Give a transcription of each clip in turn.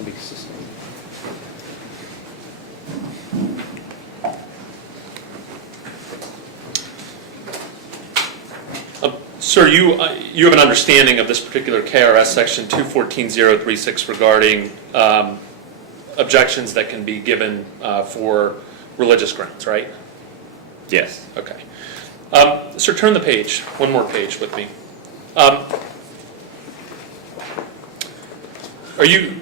will be sustained. Sir, you have an understanding of this particular KRS section 214.036 regarding objections that can be given for religious grounds, right? Yes. Okay. Sir, turn the page, one more page with me. Do you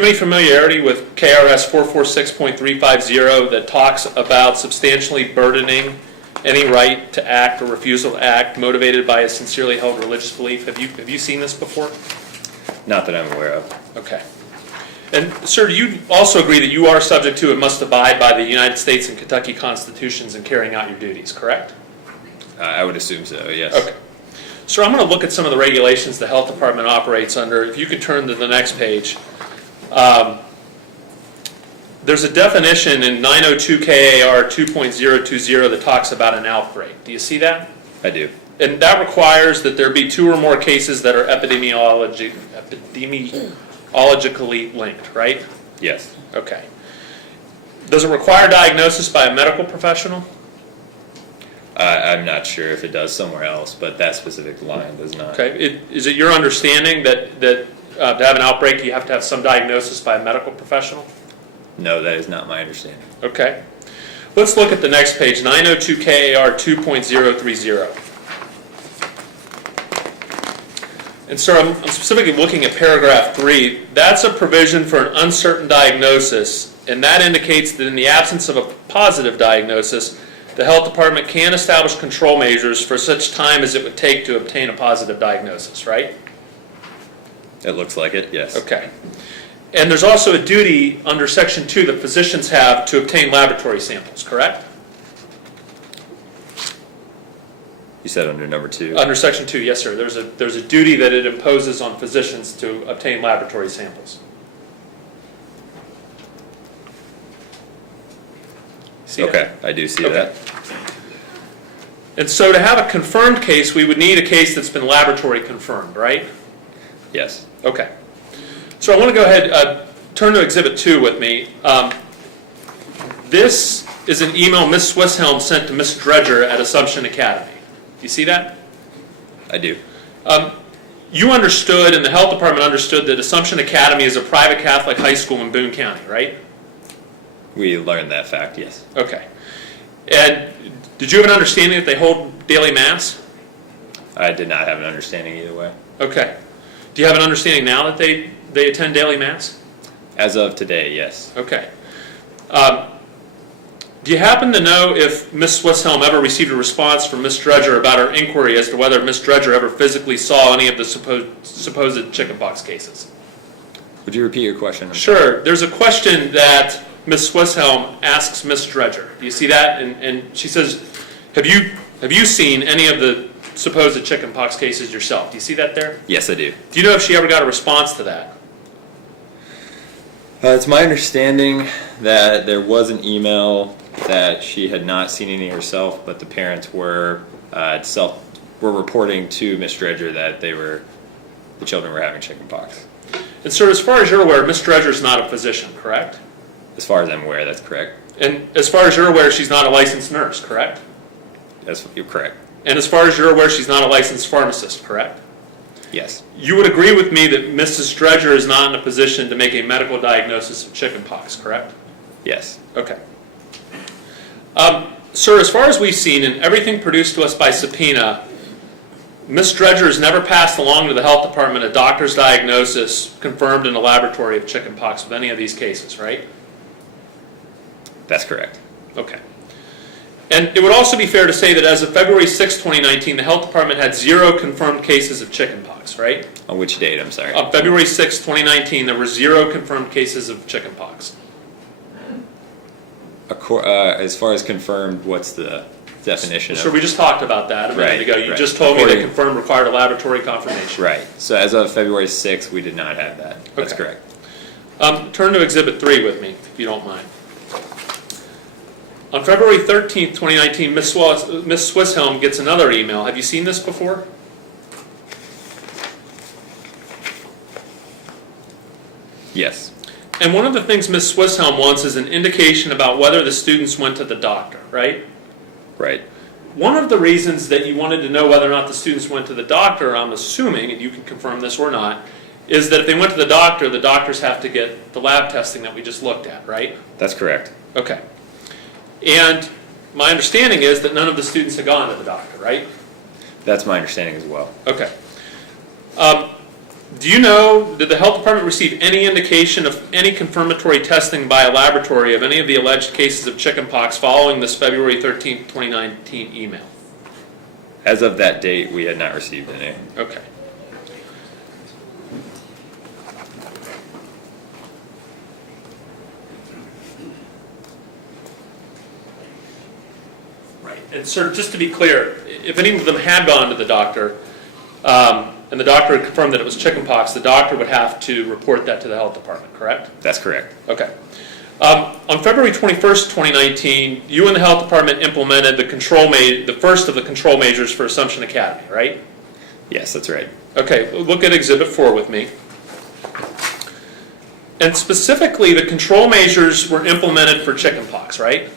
have any familiarity with KRS 446.350 that talks about substantially burdening any right to act or refusal to act motivated by a sincerely held religious belief? Have you seen this before? Not that I'm aware of. Okay. And sir, do you also agree that you are subject to and must abide by the United States and Kentucky constitutions in carrying out your duties, correct? I would assume so, yes. Okay. Sir, I'm going to look at some of the regulations the health department operates under. If you could turn to the next page. There's a definition in 902 KAR 2.020 that talks about an outbreak. Do you see that? I do. And that requires that there be 2 or more cases that are epidemiologically linked, right? Yes. Okay. Does it require diagnosis by a medical professional? I'm not sure if it does somewhere else, but that specific line does not. Okay. Is it your understanding that to have an outbreak you have to have some diagnosis by a medical professional? No, that is not my understanding. Okay. Let's look at the next page, 902 KAR 2.030. And sir, I'm specifically looking at paragraph 3. That's a provision for an uncertain diagnosis, and that indicates that in the absence of a positive diagnosis, the health department can establish control measures for such time as it would take to obtain a positive diagnosis, right? It looks like it, yes. Okay. And there's also a duty under Section 2 that physicians have to obtain laboratory samples, correct? You said under number 2? Under Section 2, yes, sir. There's a duty that it imposes on physicians to obtain laboratory samples. See okay, that? I do see Okay. that. And so to have a confirmed case, we would need a case that's been laboratory confirmed, right? Yes. Okay. So I want to go ahead, turn to Exhibit 2 with me. This is an email Ms. Swisshelm sent to Ms. Dredger at Assumption Academy. Do you see that? I do. You understood, and the health department understood, that Assumption Academy is a private Catholic high school in Boone County, right? We learned that fact, yes. Okay. And did you have an understanding that they hold daily mass? I did not have an understanding either way. Okay. Do you have an understanding now that they attend daily mass? As of today, yes. Okay. Do you happen to know if Ms. Swisshelm ever received a response from Ms. Dredger about her inquiry as to whether Ms. Dredger ever physically saw any of the supposed chickenpox cases? Would you repeat your question? Sure. There's a question that Ms. Swisshelm asks Ms. Dredger. Do you see that? And she says, have you seen any of the supposed chickenpox cases yourself? Do you see that there? Yes, I do. Do you know if she ever got a response to that? It's my understanding that there was an email that she had not seen any herself, but the parents were reporting to Ms. Dredger that the children were having chickenpox. And sir, as far as you're aware, Ms. Dredger is not a physician, correct? As far as I'm aware, that's correct. And as far as you're aware, she's not a licensed nurse, correct? You're correct. And as far as you're aware, she's not a licensed pharmacist, correct? Yes. You would agree with me that Mrs. Dredger is not in a position to make a medical diagnosis of chickenpox, correct? Yes. Okay. Sir, as far as we've seen, in everything produced to us by subpoena, Ms. Dredger has never passed along to the health department a doctor's diagnosis confirmed in a laboratory of chickenpox with any of these cases, right? That's correct. Okay. And it would also be fair to say that as of February 6, 2019, the health department had 0 confirmed cases of chickenpox, right? On which date, I'm sorry? On February 6, 2019, there were 0 confirmed cases of chickenpox. As far as confirmed, what's the definition So of? we just talked about that a minute ago. You just told me that confirmed required a laboratory confirmation. Right. So as of February 6th, we did not have that. That's correct. Turn to Exhibit 3 with me, if you don't mind. On February 13th, 2019, Ms. Swisshelm gets another email. Have you seen this before? Yes. And one of the things Ms. Swisshelm wants is an indication about whether the students went to the doctor, right? Right. One of the reasons that you wanted to know whether or not the students went to the doctor, I'm assuming, and you can confirm this or not, is that if they went to the doctors have to get the lab testing that we just looked at, right? That's correct. Okay. And my understanding is that none of the students had gone to the doctor, right? That's my understanding as well. Okay. Do you know, did the health department receive any indication of any confirmatory testing by a laboratory of any of the alleged cases of chickenpox following this February 13th, 2019 email? As of that date, we had not received any. Okay. Right. And sir, just to be clear, if any of them had gone to the doctor, and the doctor had confirmed that it was chickenpox, the doctor would have to report that to the health department, correct? That's correct. Okay. On February 21st, 2019, you and the health department implemented the first of the control measures for Assumption Academy, right? Yes, that's right. Okay, look at Exhibit 4 with me. And specifically, the control measures were implemented for chickenpox, right?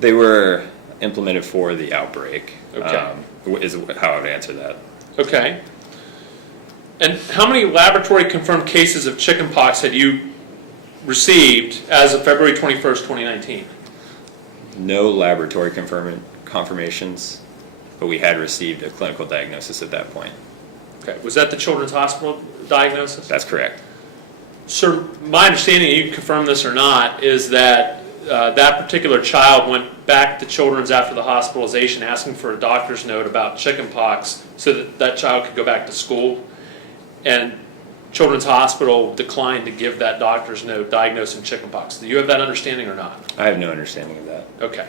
They were implemented for the outbreak. Okay. Is how I would answer that. Okay. And how many laboratory confirmed cases of chickenpox had you received as of February 21st, 2019? No laboratory confirmations, but we had received a clinical diagnosis at that point. Okay. Was that the Children's Hospital diagnosis? That's correct. Sir, my understanding, you can confirm this or not, is that that particular child went back to Children's after the hospitalization asking for a doctor's note about chickenpox so that that child could go back to school, and Children's Hospital declined to give that doctor's note diagnosing chickenpox. Do you have that understanding or not? I have no understanding of that. Okay.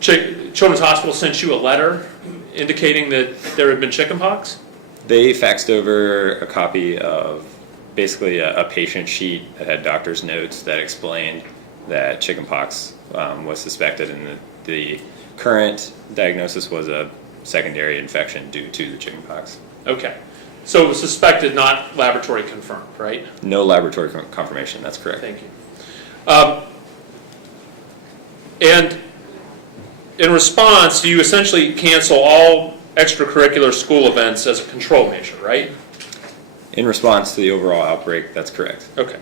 Children's Hospital sent you a letter indicating that there had been chickenpox? They faxed over a copy of basically a patient sheet that had doctor's notes that explained that chickenpox was suspected, and the current diagnosis was a secondary infection due to the chickenpox. Okay. So it was suspected, not laboratory confirmed, right? No laboratory confirmation, that's correct. Thank you. And in response, you essentially cancel all extracurricular school events as a control measure, right? In response to the overall outbreak, that's correct. Okay.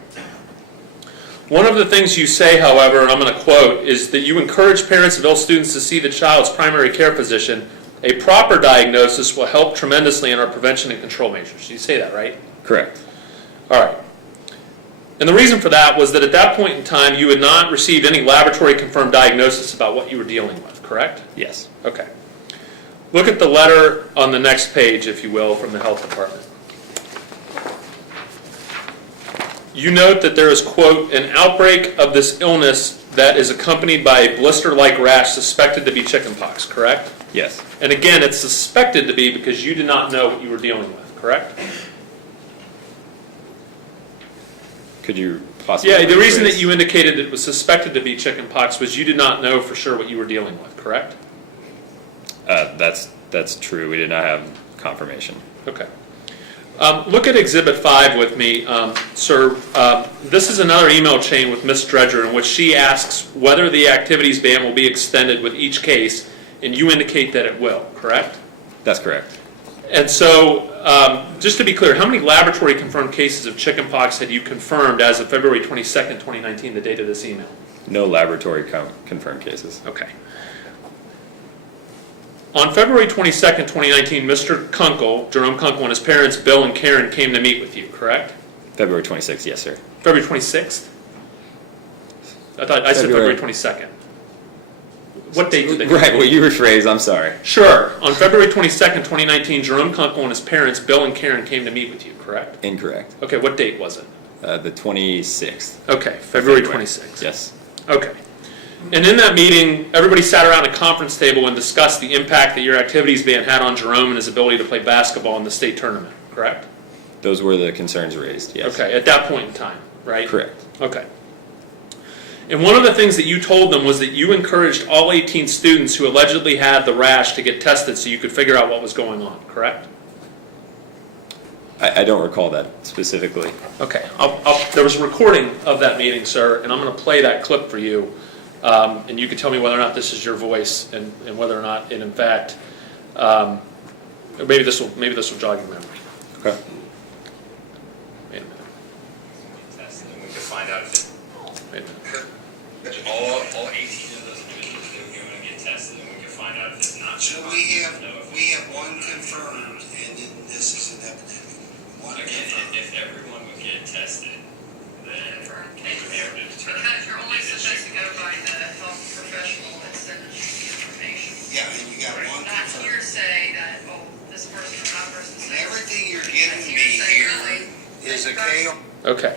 One of the things you say, however, and I'm going to quote, is that you encourage parents of ill students to see the child's primary care physician. A proper diagnosis will help tremendously in our prevention and control measures. You say that, right? Correct. All right. And the reason for that was that at that point in time, you had not received any laboratory confirmed diagnosis about what you were dealing with, correct? Yes. Okay. Look at the letter on the next page, if you will, from the health department. You note that there is, quote, an outbreak of this illness that is accompanied by a blister-like rash suspected to be chickenpox, correct? Yes. And again, it's suspected to be because you did not know what you were dealing with, correct? Could you possibly... Yeah, the reason that you indicated it was suspected to be chickenpox was you did not know for sure what you were dealing with, correct? That's true. We did not have confirmation. Okay. Look at Exhibit 5 with me, sir. This is another email chain with Ms. Dredger in which she asks whether the activities ban will be extended with each case, and you indicate that it will, correct? That's correct. And so, just to be clear, how many laboratory confirmed cases of chickenpox had you confirmed as of February 22nd, 2019, the date of this email? No laboratory confirmed cases. Okay. On February 22nd, 2019, Mr. Kunkel, Jerome Kunkel, and his parents, Bill and Karen, came to meet with you, correct? February 26th, yes, sir. February 26th? I said February 22nd. What date did they come? Right, well, you rephrased, I'm sorry. Sure. On February 22nd, 2019, Jerome Kunkel and his parents, Bill and Karen, came to meet with you, correct? Incorrect. Okay, what date was it? The 26th. Okay, February 26th. Yes. Okay. And in that meeting, everybody sat around a conference table and discussed the impact that your activities ban had on Jerome and his ability to play basketball in the state tournament, correct? Those were the concerns raised, yes. Okay, at that point in time, right? Correct. Okay. And one of the things that you told them was that you encouraged all 18 students who allegedly had the rash to get tested so you could figure out what was going on, correct? I don't recall that specifically. Okay, there was a recording of that meeting, sir, and I'm going to play that clip for you, and you can tell me whether or not this is your voice and whether or not it, in fact, maybe this will jog your memory. Okay. Wait a minute. Test and we can find out if Wait a minute. all 18 of those individuals that are going to get tested, and we can find out if it's not. So we have one confirmed, and then this is an epidemic. One Again, confirmed. if everyone would get tested, then we would be able to determine. Because you're only if it's supposed to go chicken. by the health professional that sends you the information. Yeah, and you got one Not confirmed. hearsay that, oh, this person or that person And says. everything you're That's giving me hearsay, here really. is a K. Okay.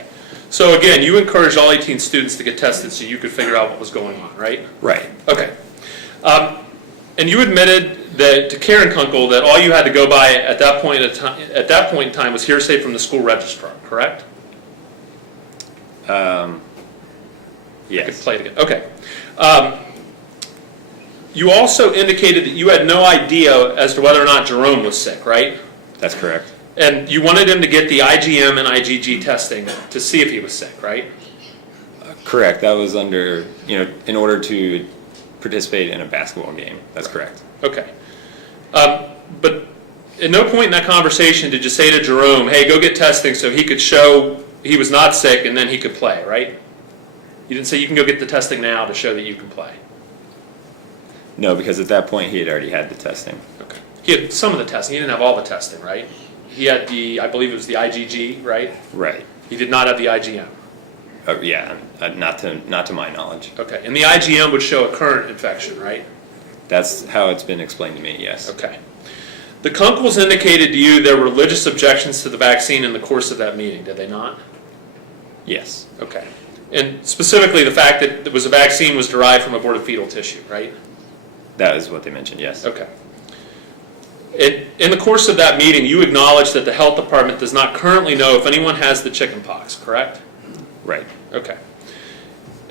So again, you encouraged all 18 students to get tested so you could figure out what was going on, right? Right. Okay. And you admitted that to Karen Kunkel that all you had to go by at that point in time was hearsay from the school registrar, correct? I could Yes. play it again. Okay. You also indicated that you had no idea as to whether or not Jerome was sick, right? That's correct. And you wanted him to get the IgM and IgG testing to see if he was sick, right? Correct. That was under, in order to participate in a basketball game. That's correct. Okay. But at no point in that conversation did you say to Jerome, hey, go get testing so he could show he was not sick and then he could play, right? You didn't say you can go get the testing now to show that you can play. No, because at that point he had already had the testing. Okay. He had some of the testing. He didn't have all the testing, right? He had I believe it was the IgG, right? Right. He did not have the IgM. Yeah, not to my knowledge. Okay. And the IgM would show a current infection, right? That's how it's been explained to me, yes. Okay. The Kunkels indicated to you their religious objections to the vaccine in the course of that meeting, did they not? Yes. Okay. And specifically the fact that a vaccine was derived from aborted fetal tissue, right? That is what they mentioned, yes. Okay. In the course of that meeting, you acknowledged that the health department does not currently know if anyone has the chickenpox, correct? Right. Okay.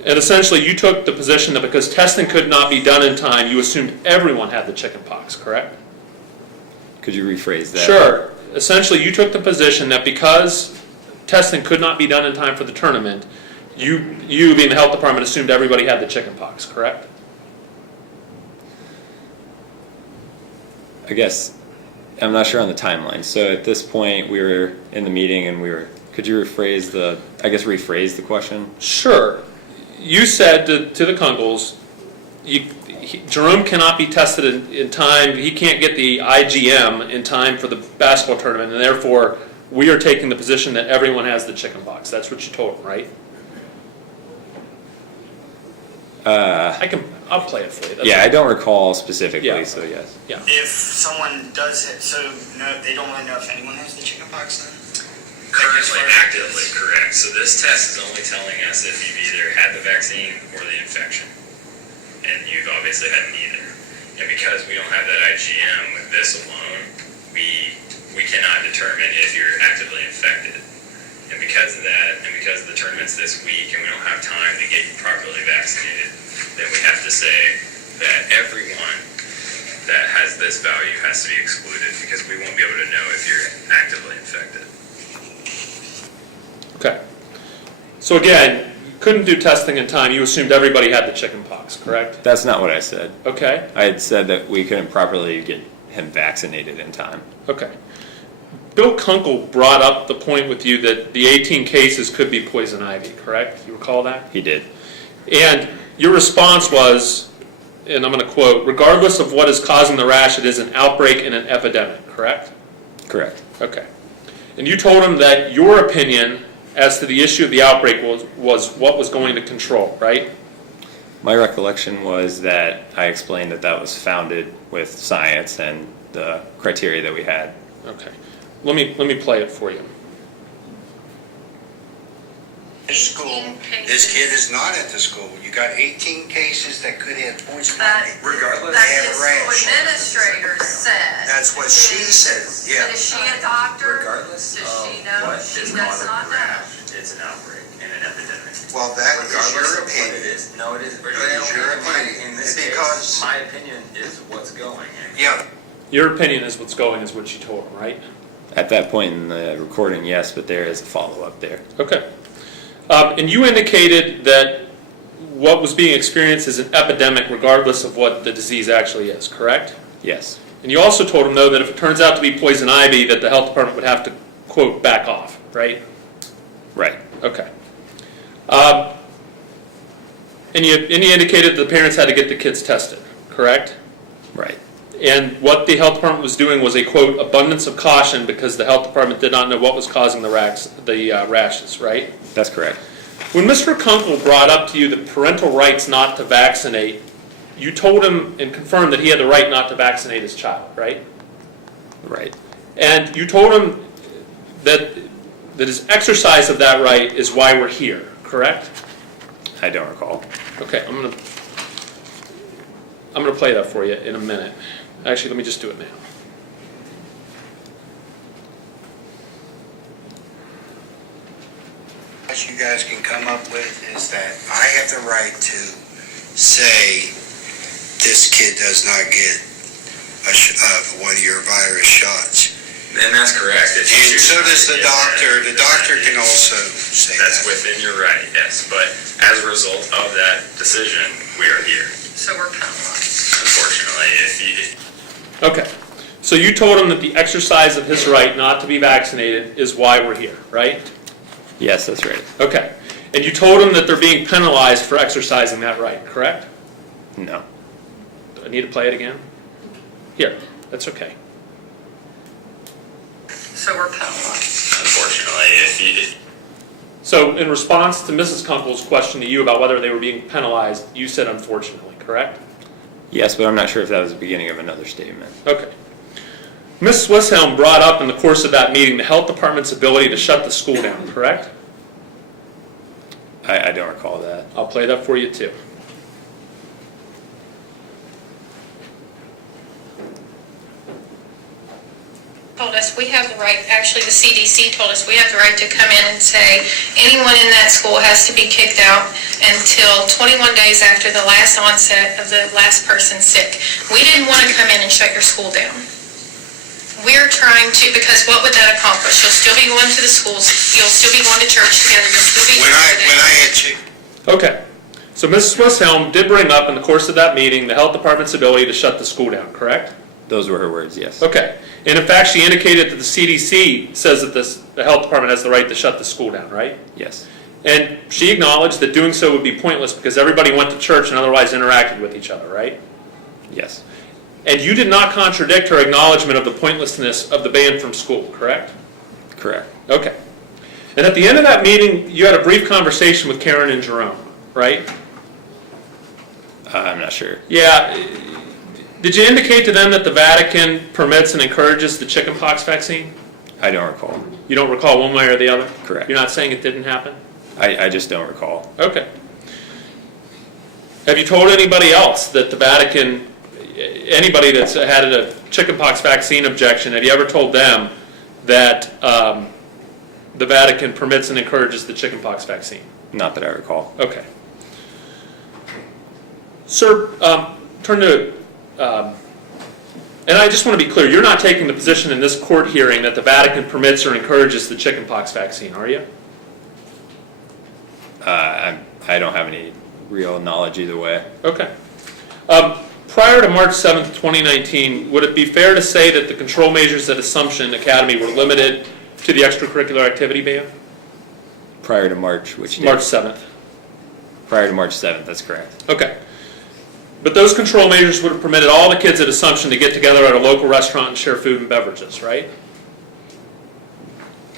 And essentially, you took the position that because testing could not be done in time, you assumed everyone had the chickenpox, correct? Could you rephrase that? Sure. Essentially, you took the position that because testing could not be done in time for the tournament, you being the health department, assumed everybody had the chickenpox, correct? I guess I'm not sure on the timeline. So at this point, we were in the meeting and could you rephrase the question? Sure. You said to the Kunkels, Jerome cannot be tested in time. He can't get the IgM in time for the basketball tournament, and therefore we are taking the position that everyone has the chickenpox. That's what you told him, right? I'll play it for you. I don't recall specifically, Yeah. so yes. Yeah. If someone does it, so no, they don't really know if anyone has the chickenpox then? Currently actively correct. So this test is only telling us if you've either had the vaccine or the infection. And you've obviously had neither. And because we don't have that IgM with this alone, we cannot determine if you're actively infected. And because of that, and because the tournament's this week and we don't have time to get you properly vaccinated, then we have to say that everyone that has this value has to be excluded because we won't be able to know if you're actively infected. Okay. So again, you couldn't do testing in time. You assumed everybody had the chickenpox, correct? That's not what I said. Okay. I had said that we couldn't properly get him vaccinated in time. Okay. Bill Kunkel brought up the point with you that the 18 cases could be poison ivy, correct? You recall that? He did. And your response was, and I'm going to quote, regardless of what is causing the rash, it is an outbreak and an epidemic, correct? Correct. Okay. And you told him that your opinion as to the issue of the outbreak was what was going to control, right? My recollection was that I explained that was founded with science and the criteria that we had. Okay. Let me play it for you. School. 18 cases. This kid is not at the school. You got 18 cases that could have poison That, ivy. that Regardless, they have his a school rash. administrator said. That's what she said, yeah. But is she a doctor? Regardless Does of she know? what She is does causing not the know. rash, it's an outbreak and an epidemic. Well, that is Regardless your of what it opinion. is. No, it is. your opinion. In this Because- case, my opinion is what's going. And Yeah, Your opinion is what's going is what you told him, right? At that point in the recording, yes, but there is a follow-up there. Okay. And you indicated that what was being experienced is an epidemic regardless of what the disease actually is, correct? Yes, And you also told him, though, that if it turns out to be poison ivy, that the health department would have to, quote, back off, right? right. Okay. And you indicated the parents had to get the kids tested, correct? Right. And what the health department was doing was a, quote, abundance of caution because the health department did not know what was causing the rashes, right? That's correct. When Mr. Kunkel brought up to you the parental rights not to vaccinate, you told him and confirmed that he had the right not to vaccinate his child, right? Right. And you told him that his exercise of that right is why we're here, correct? I don't recall. Okay, I'm gonna play that for you in a minute. Actually, let me just do it now. What you guys can come up with is that I have the right to say this kid does not get one of your virus shots. And that's correct. If you And choose so not does to the get doctor. that, The doctor can also say That's that. within your right, yes. But as a result of that decision, we are here. So we're penalized. Unfortunately, if you, Okay, so you told him that the exercise of his right not to be vaccinated is why we're here, right? Yes, that's right. Okay, and you told him that they're being penalized for exercising that right, correct? No. Do I need to play it again? Here, that's okay. So we're penalized. unfortunately, if you, So in response to Mrs. Kunkel's question to you about whether they were being penalized, you said unfortunately, correct? Yes, but I'm not sure if that was the beginning of another statement. Okay. Ms. Swisshelm brought up in the course of that meeting the health department's ability to shut the school down, correct? I don't recall that. I'll play that for you too. Told us we have the right, actually the CDC told us we have the right to come in and say anyone in that school has to be kicked out until 21 days after the last onset of the last person sick. We didn't want to come in and shut your school down. We're trying to, because what would that accomplish? You'll still be going to the schools, you'll still be going to church together, you'll still be... When I had chicken. Okay. So Mrs. Swisshelm did bring up in the course of that meeting the health department's ability to shut the school down, correct? Those were her words, yes. Okay. And in fact, she indicated that the CDC says that the health department has the right to shut the school down, right? Yes. And she acknowledged that doing so would be pointless because everybody went to church and otherwise interacted with each other, right? Yes. And you did not contradict her acknowledgement of the pointlessness of the ban from school, correct? Correct. Okay. And at the end of that meeting, you had a brief conversation with Karen and Jerome, right? I'm not sure. Yeah. Did you indicate to them that the Vatican permits and encourages the chickenpox vaccine? I don't recall. You don't recall one way or the other? Correct. You're not saying it didn't happen? I just don't recall. Okay. Have you told anybody else that the Vatican, anybody that's had a chickenpox vaccine objection, have you ever told them that the Vatican permits and encourages the chickenpox vaccine? Not that I recall. Okay. Sir, turn to, and I just want to be clear, you're not taking the position in this court hearing that the Vatican permits or encourages the chickenpox vaccine, are you? I don't have any real knowledge either way. Okay. Prior to March 7th, 2019, would it be fair to say that the control measures at Assumption Academy were limited to the extracurricular activity ban? Prior to March, which date? March 7th. Prior to March 7th, that's correct. Okay. But those control measures would have permitted all the kids at Assumption to get together at a local restaurant and share food and beverages, right?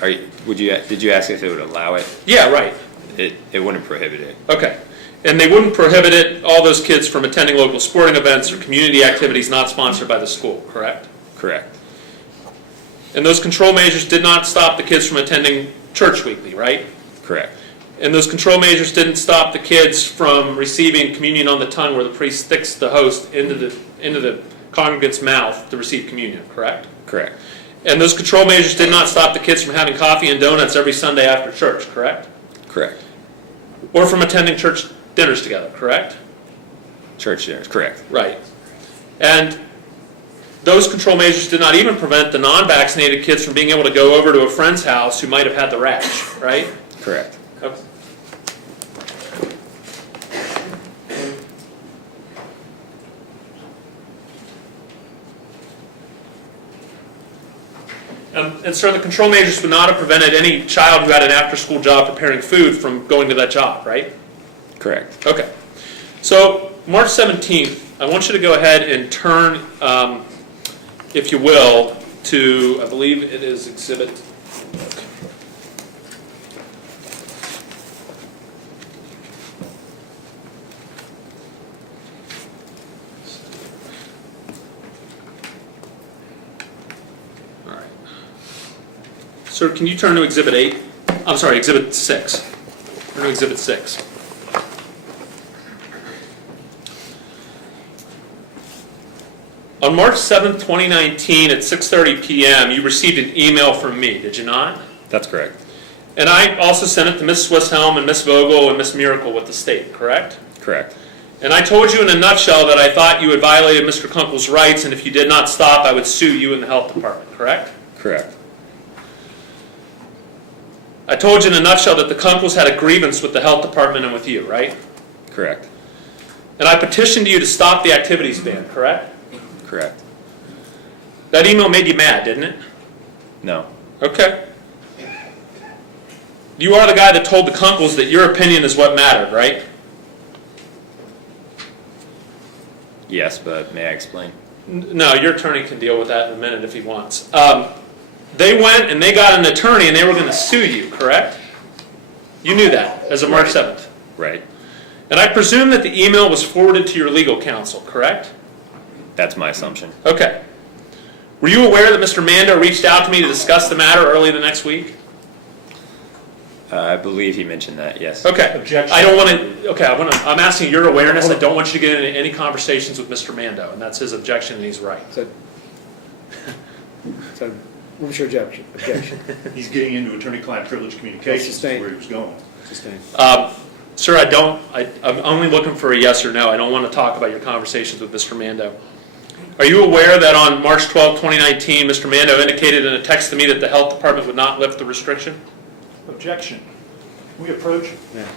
Did you ask if it would allow it? Yeah, right. It wouldn't prohibit it. Okay. And they wouldn't prohibit it, all those kids from attending local sporting events or community activities not sponsored by the school, correct? Correct. And those control measures did not stop the kids from attending church weekly, right? Correct. And those control measures didn't stop the kids from receiving communion on the tongue where the priest sticks the host into the congregant's mouth to receive communion, correct? Correct. And those control measures did not stop the kids from having coffee and donuts every Sunday after church, correct? Correct. Or from attending church dinners together, correct? Church dinners, correct. Right. And those control measures did not even prevent the non-vaccinated kids from being able to go over to a friend's house who might have had the rash, right? Correct. Okay. And sir, the control measures would not have prevented any child who had an after-school job preparing food from going to that job, right? Correct. Okay. So March 17th, I want you to go ahead and turn, if you will, to, I believe it is exhibit. All right. Sir, can you turn to exhibit 8? I'm sorry, exhibit 6. Turn to exhibit 6. On March 7th, 2019, at 6:30 p.m., you received an email from me, did you not? That's correct. And I also sent it to Ms. Swisshelm and Ms. Vogel and Ms. Miracle with the state, correct? Correct. And I told you in a nutshell that I thought you had violated Mr. Kunkel's rights, and if you did not stop, I would sue you in the health department, correct? Correct. I told you in a nutshell that the Kunkels had a grievance with the health department and with you, right? Correct. And I petitioned you to stop the activities ban, correct? Correct. That email made you mad, didn't it? No. Okay. You are the guy that told the Kunkels that your opinion is what mattered, right? Yes, but may I explain? No, your attorney can deal with that in a minute if he wants. They went and they got an attorney and they were going to sue you, correct? You knew that as of March 7th. Right. And I presume that the email was forwarded to your legal counsel, correct? That's my assumption. Okay. Were you aware that Mr. Mando reached out to me to discuss the matter early the next week? I believe he mentioned that, yes. Okay. Objection. I don't want to, okay, I'm asking your awareness. I don't want you to get into any conversations with Mr. Mando, and that's his objection, and he's right. So, what's your objection? He's getting into attorney-client privilege communications, is Sustained. where he was going. Sustained. Sir, I'm only looking for a yes or no. I don't want to talk about your conversations with Mr. Mando. Are you aware that on March 12, 2019, Mr. Mando indicated in a text to me that the health department would not lift the restriction? Objection. We approach. Yeah.